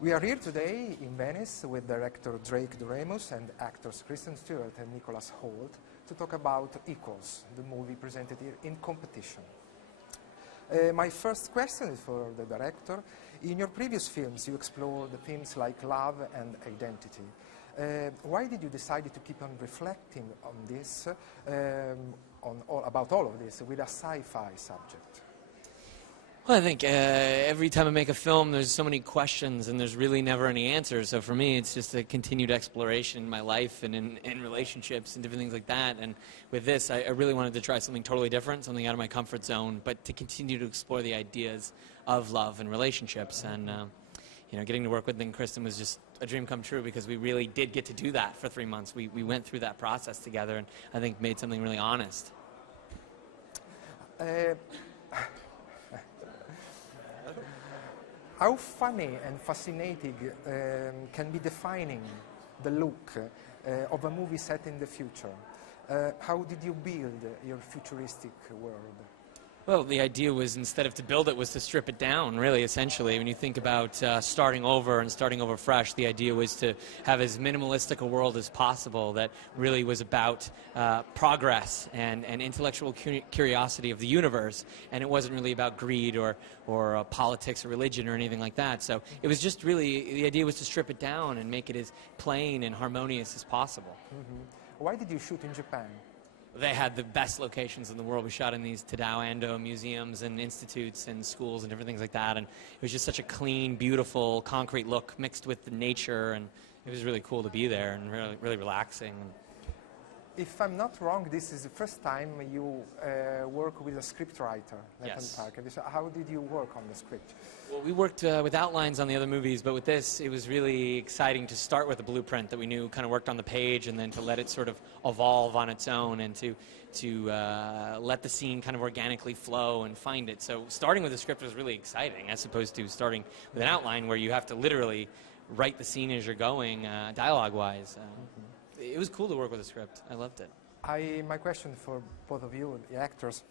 We are here today in Venice with director Drake Doremus and actors Kristen Stewart and Nicholas Hoult to talk about Equals, the movie presented here in competition. My first question is for the director. In your previous films, you explored themes like love and identity. Why did you decide to keep on reflecting on this, about all of this, with a sci-fi subject? Well, I think every time I make a film, there's so many questions, and there's really never any answers. So for me, it's just a continued exploration in my life and in relationships and different things like that. And with this, I really wanted to try something totally different, something out of my comfort zone, but to continue to explore the ideas of love and relationships. And you know, getting to work with Nick and Kristen was just a dream come true, because we really did get to do that for 3 months. We went through that process together, and I think made something really honest. How funny and fascinating can be defining the look of a movie set in the future? How did you build your futuristic world? Well, the idea was, instead of to build it, was to strip it down, really, essentially. When you think about starting over and starting over fresh, the idea was to have as minimalistic a world as possible that really was about progress and intellectual curiosity of the universe, and it wasn't really about greed or politics or religion or anything like that. So it was just really, the idea was to strip it down and make it as plain and harmonious as possible. Mm-hmm. Why did you shoot in Japan? They had the best locations in the world. We shot in these Tadao Ando museums and institutes and schools and different things like that, and it was just such a clean, beautiful, concrete look mixed with the nature, and it was really cool to be there and really, really relaxing. If I'm not wrong, this is the first time you work with a scriptwriter, Nathan Yes. Parker. So how did you work on the script? Well, we worked with outlines on the other movies, but with this, it was really exciting to start with a blueprint that we knew kind of worked on the page, and then to let it sort of evolve on its own, and to let the scene kind of organically flow and find it. So starting with a script was really exciting, as opposed to starting with an outline where you have to literally write the scene as you're going, dialogue-wise. It was cool to work with a script. I loved it. My question for both of you, the actors,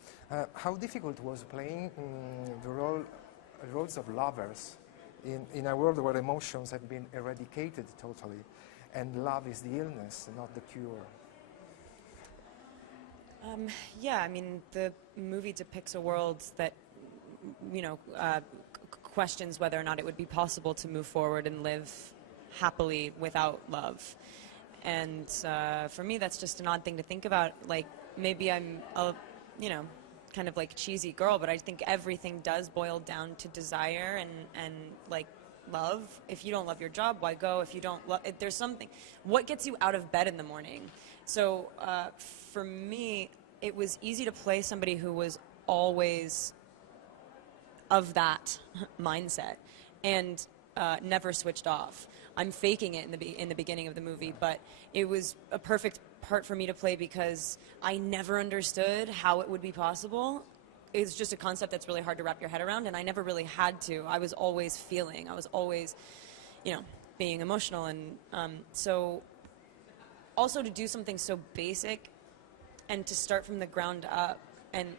how difficult was playing the roles of lovers in a world where emotions have been eradicated totally, and love is the illness, not the cure? Yeah, I mean, the movie depicts a world that, you know, questions whether or not it would be possible to move forward and live happily without love. And for me, that's just an odd thing to think about. Like, maybe I'm a, you know, kind of like cheesy girl, but I think everything does boil down to desire and like love. If you don't love your job, why go? If you don't love, if there's something, what gets you out of bed in the morning? So for me, it was easy to play somebody who was always of that mindset and never switched off. I'm faking it in the beginning of the movie, but it was a perfect part for me to play because I never understood how it would be possible. It's just a concept that's really hard to wrap your head around, and I never really had to. I was always feeling. I was always, you know, being emotional, and so also to do something so basic and to start from the ground up, and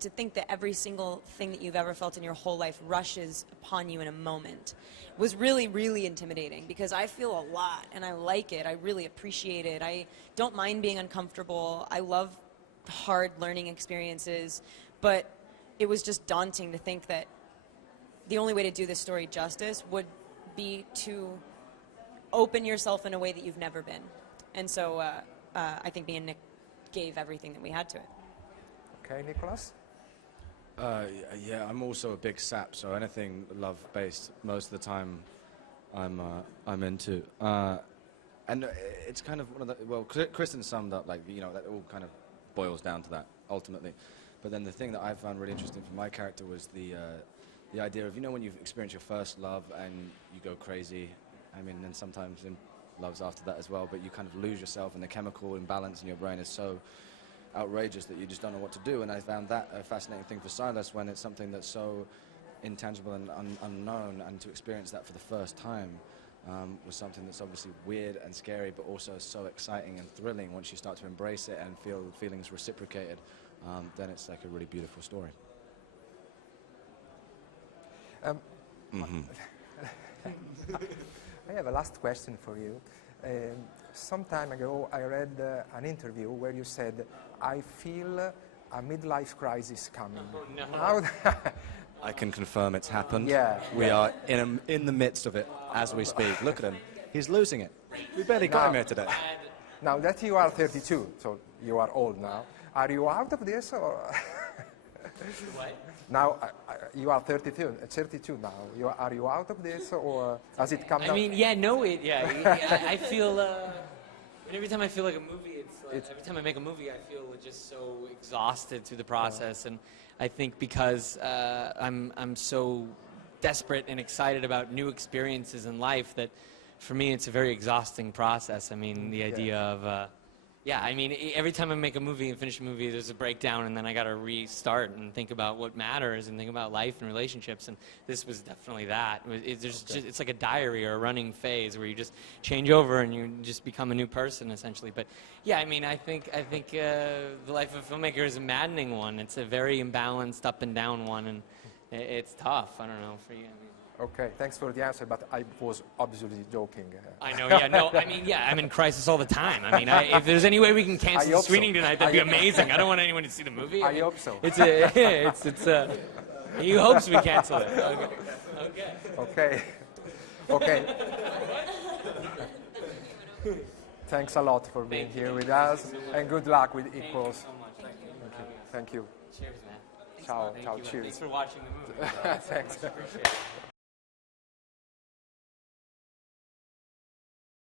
to think that every single thing that you've ever felt in your whole life rushes upon you in a moment was really, really intimidating, because I feel a lot and I like it. I really appreciate it. I don't mind being uncomfortable. I love hard learning experiences, but it was just daunting to think that the only way to do this story justice would be to open yourself in a way that you've never been. And so I think me and Nick gave everything that we had to it. Okay, Nicholas? Yeah, I'm also a big sap, so anything love-based, most of the time, I'm into. And it's kind of one of the, well, Kristen summed up, like, you know, that all kind of boils down to that, ultimately. But then the thing that I found really interesting for my character was the idea of, you know, when you've experienced your first love and you go crazy, I mean, and sometimes in loves after that as well, but you kind of lose yourself, and the chemical imbalance in your brain is so outrageous that you just don't know what to do. And I found that a fascinating thing for Silas, when it's something that's so intangible and unknown, and to experience that for the first time was something that's obviously weird and scary, but also so exciting and thrilling. Once you start to embrace it and feel the feelings reciprocated, then it's like a really beautiful story. a last question for you. Some time ago, I read an interview where you said, "I feel a midlife crisis coming." Oh, no. How I can confirm it's happened. Yeah, We yeah. are in the midst of it as we speak. Look at him. He's losing it. We barely got him here today. Now that you are 32, so you are old now, are you out of this or? What? Now you are 32 now. Are you out of this or has it come I down? mean, yeah, no, I feel, every time I feel like a movie, every time I make a movie, I feel just so exhausted through the process, and I think because I'm so desperate and excited about new experiences in life that for me it's a very exhausting process. I mean, the idea of, I mean, every time I make a movie and finish a movie, there's a breakdown, and then I got to restart and think about what matters and think about life and relationships. And this was definitely that. It's like a diary or a running phase where you just change over and you just become a new person, essentially. But yeah, I mean, I think the life of a filmmaker is a maddening one. It's a very imbalanced, up and down one, and it's tough. I don't know for you. I mean, Okay, thanks for the answer, but I was obviously joking. I know, yeah, no, I mean, yeah, I'm in crisis all the time. I mean, if there's any way we can cancel the screening tonight, that'd be amazing. I don't want anyone to see the movie. I hope so. He hopes we cancel it. Okay. Okay. Thanks a lot for being here with us, and good luck with Equals. Thank you so much. Thank you. Cheers, man. Ciao, ciao, Thank you. cheers. Thanks for watching the movie. Thanks. Appreciate it.